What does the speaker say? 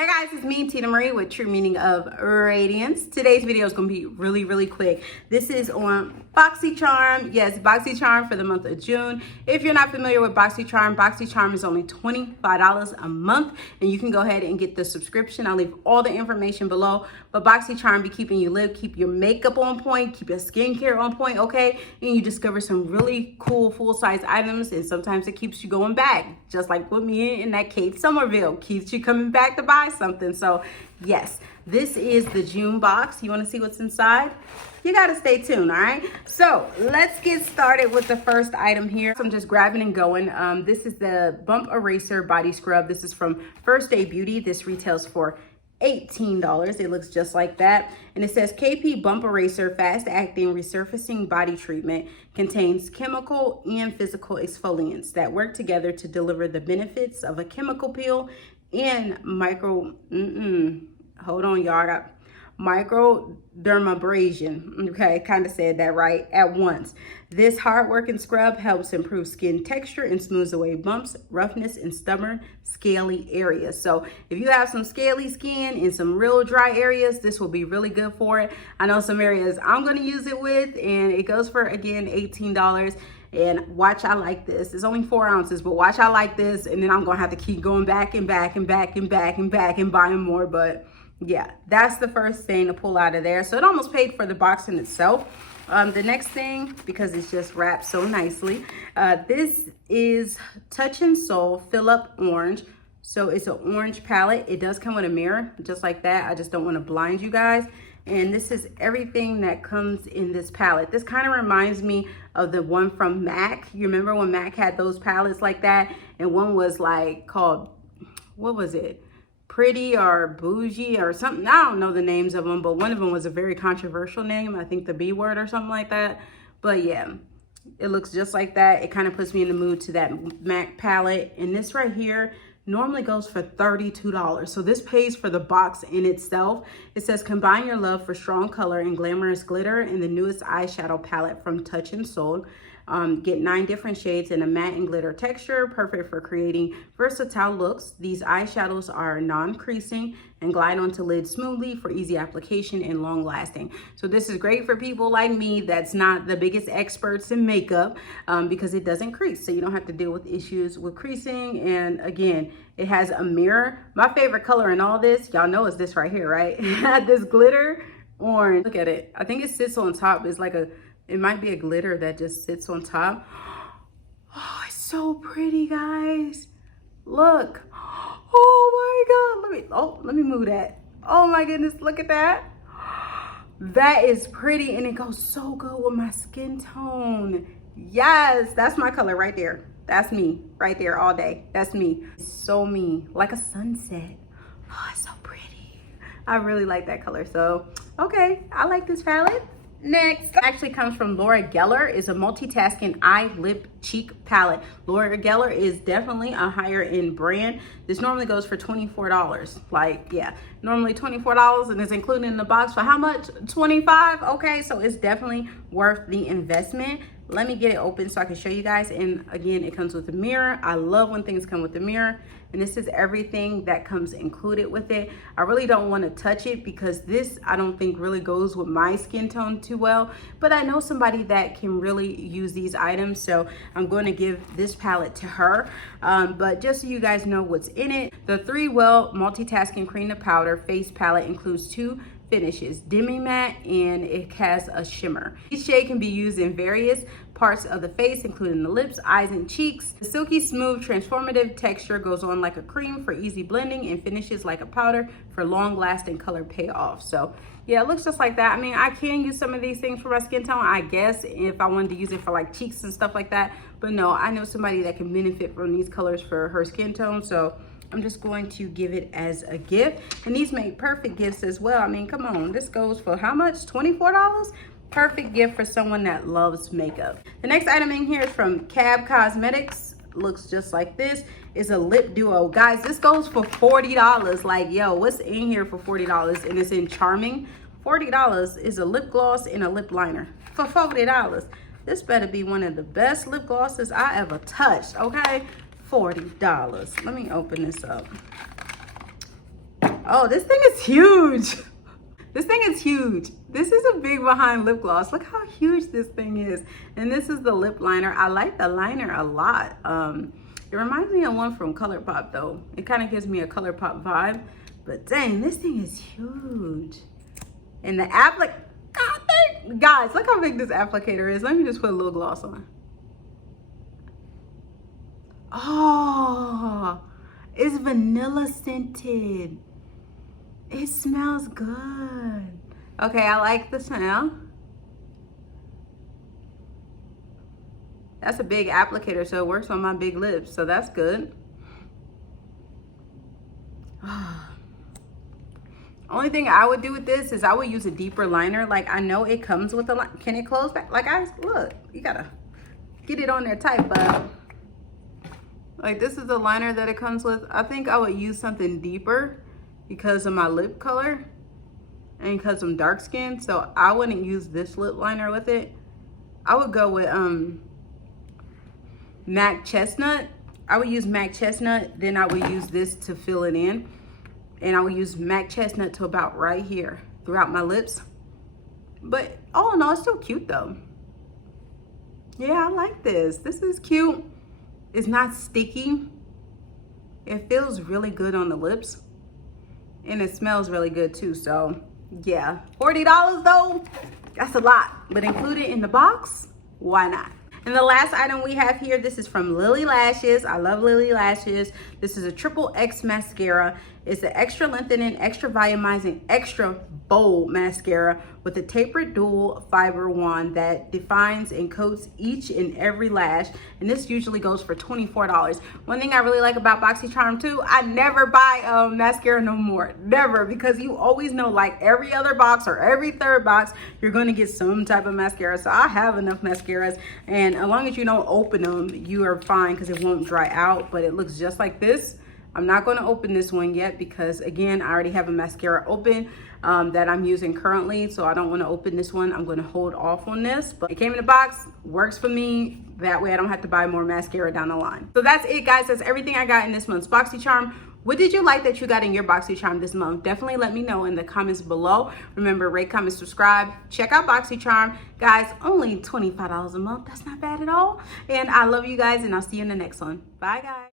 Hey guys, it's me, Tina Marie, with True Meaning of Radiance. Today's video is going to be really quick. This is on Boxycharm. Yes, Boxycharm for the month of June. If you're not familiar with Boxycharm, Boxycharm is only $25 a month, and you can go ahead and get the subscription. I'll leave all the information below. But Boxycharm be keeping you lit, keep your makeup on point, keep your skincare on point, okay? And you discover some really cool full-size items, and sometimes it keeps you going back, just like with me in that Kate Somerville. Keeps you coming back to buy something. So yes, this is the June box. You want to see what's inside? You got to stay tuned. All right, so let's get started with the first item here. So I'm just grabbing and going. This is the Bump Eraser Body Scrub. This is from First Day Beauty. This retails for $18. It looks just like that, and it says KP Bump Eraser Fast Acting Resurfacing Body Treatment contains chemical and physical exfoliants that work together to deliver the benefits of a chemical peel and hold on, y'all, I got microdermabrasion. Okay, kind of said that right at once. This hard-working scrub helps improve skin texture and smooths away bumps, roughness, and stubborn, scaly areas. So if you have some scaly skin and some real dry areas, this will be really good for it. I know some areas I'm going to use it with, and it goes for, again, $18. And watch, I like this. It's only 4 ounces, but watch, I like this. And then I'm going to have to keep going back and buying more. But yeah, that's the first thing to pull out of there. So it almost paid for the box in itself. The next thing, because it's just wrapped so nicely, this is Touch and Soul Fill Up Orange. So it's an orange palette. It does come with a mirror, just like that. I just don't want to blind you guys. And this is everything that comes in this palette. This kind of reminds me of the one from MAC. You remember when MAC had those palettes like that? And one was like called, what was it? Pretty or Bougie or something. I don't know the names of them, but one of them was a very controversial name. I think the B word or something like that. But yeah, it looks just like that. It kind of puts me in the mood to that MAC palette. And this right here normally goes for $32. So this pays for the box in itself. It says combine your love for strong color and glamorous glitter in the newest eyeshadow palette from Touch and Soul. Get 9 different shades in a matte and glitter texture, perfect for creating versatile looks. These eyeshadows are non-creasing and glide onto lids smoothly for easy application and long lasting. So this is great for people like me that's not the biggest experts in makeup, because it doesn't crease. So you don't have to deal with issues with creasing. And again, it has a mirror. My favorite color in all this, y'all know, is this right here, right? This glitter orange. Look at it. I think it sits on top. It's like it might be a glitter that just sits on top. Oh, it's so pretty, guys. Look. Oh my God. Let me move that. Oh my goodness, look at that. That is pretty, and it goes so good with my skin tone. Yes, that's my color right there. That's me right there all day. That's me. It's so me, like a sunset. Oh, it's so pretty. I really like that color. So, okay, I like this palette. Next actually comes from Laura Geller. It's a multitasking eye, lip, cheek palette. Laura Geller is definitely a higher end brand. This normally goes for $24. Like, yeah, normally $24, and it's included in the box for how much? $25. Okay, so it's definitely worth the investment. Let me get it open so I can show you guys. And again, it comes with a mirror. I love when things come with a mirror. And this is everything that comes included with it. I really don't want to touch it because this, I don't think, really goes with my skin tone too well. But I know somebody that can really use these items, so I'm going to give this palette to her. But just so you guys know what's in it, the 3-Well Multitasking Cream to Powder Face Palette includes 2 finishes, demi matte, and it has a shimmer. Each shade can be used in various parts of the face, including the lips, eyes, and cheeks. The silky smooth transformative texture goes on like a cream for easy blending and finishes like a powder for long lasting color payoff. So yeah, it looks just like that. I mean, I can use some of these things for my skin tone, I guess, if I wanted to use it for like cheeks and stuff like that. But no, I know somebody that can benefit from these colors for her skin tone, so I'm just going to give it as a gift. And these make perfect gifts as well. I mean, come on, this goes for how much? $24? Perfect gift for someone that loves makeup. The next item in here is from Cab Cosmetics. Looks just like this. It's a lip duo. Guys, this goes for $40. Like, yo, what's in here for $40? And it's in Charming. $40 is a lip gloss and a lip liner for $40. This better be one of the best lip glosses I ever touched, okay? $40. Let me open this up. Oh, this thing is huge. This thing is huge. This is a big behind lip gloss. Look how huge this thing is. And this is the lip liner. I like the liner a lot. It reminds me of one from ColourPop though. It kind of gives me a ColourPop vibe. But dang, this thing is huge. And the guys, look how big this applicator is. Let me just put a little gloss on. Oh, it's vanilla scented. It smells good. Okay, I like the smell. That's a big applicator, so it works on my big lips, so that's good. Only thing I would do with this is I would use a deeper liner. Like, I know it comes with a line. Can it close back? Like, look, you gotta get it on there tight, but like, this is the liner that it comes with. I think I would use something deeper because of my lip color and because I'm dark skinned, so I wouldn't use this lip liner with it. I would go with MAC Chestnut. I would use MAC Chestnut, then I would use this to fill it in, and I would use MAC Chestnut to about right here throughout my lips. But all in all, it's still cute though. Yeah, I like this. This is cute. It's not sticky. It feels really good on the lips. And it smells really good too, so yeah. $40 though, that's a lot. But included in the box, why not? And the last item we have here, this is from Lily Lashes. I love Lily Lashes. This is a triple X mascara. It's an extra lengthening, extra volumizing, extra bold mascara with a tapered dual fiber wand that defines and coats each and every lash. And this usually goes for $24. One thing I really like about Boxycharm too, I never buy mascara no more. Never, because you always know, like every other box or every third box, you're gonna get some type of mascara. So I have enough mascaras, and as long as you don't open them, you are fine because it won't dry out. But it looks just like this. I'm not going to open this one yet because, again, I already have a mascara open that I'm using currently, so I don't want to open this one. I'm going to hold off on this, but it came in the box, works for me. That way I don't have to buy more mascara down the line. So that's it, guys. That's everything I got in this month's Boxycharm. What did you like that you got in your Boxycharm this month? Definitely let me know in the comments below. Remember, rate, comment, subscribe. Check out Boxycharm. Guys, only $25 a month. That's not bad at all. And I love you guys, and I'll see you in the next one. Bye, guys.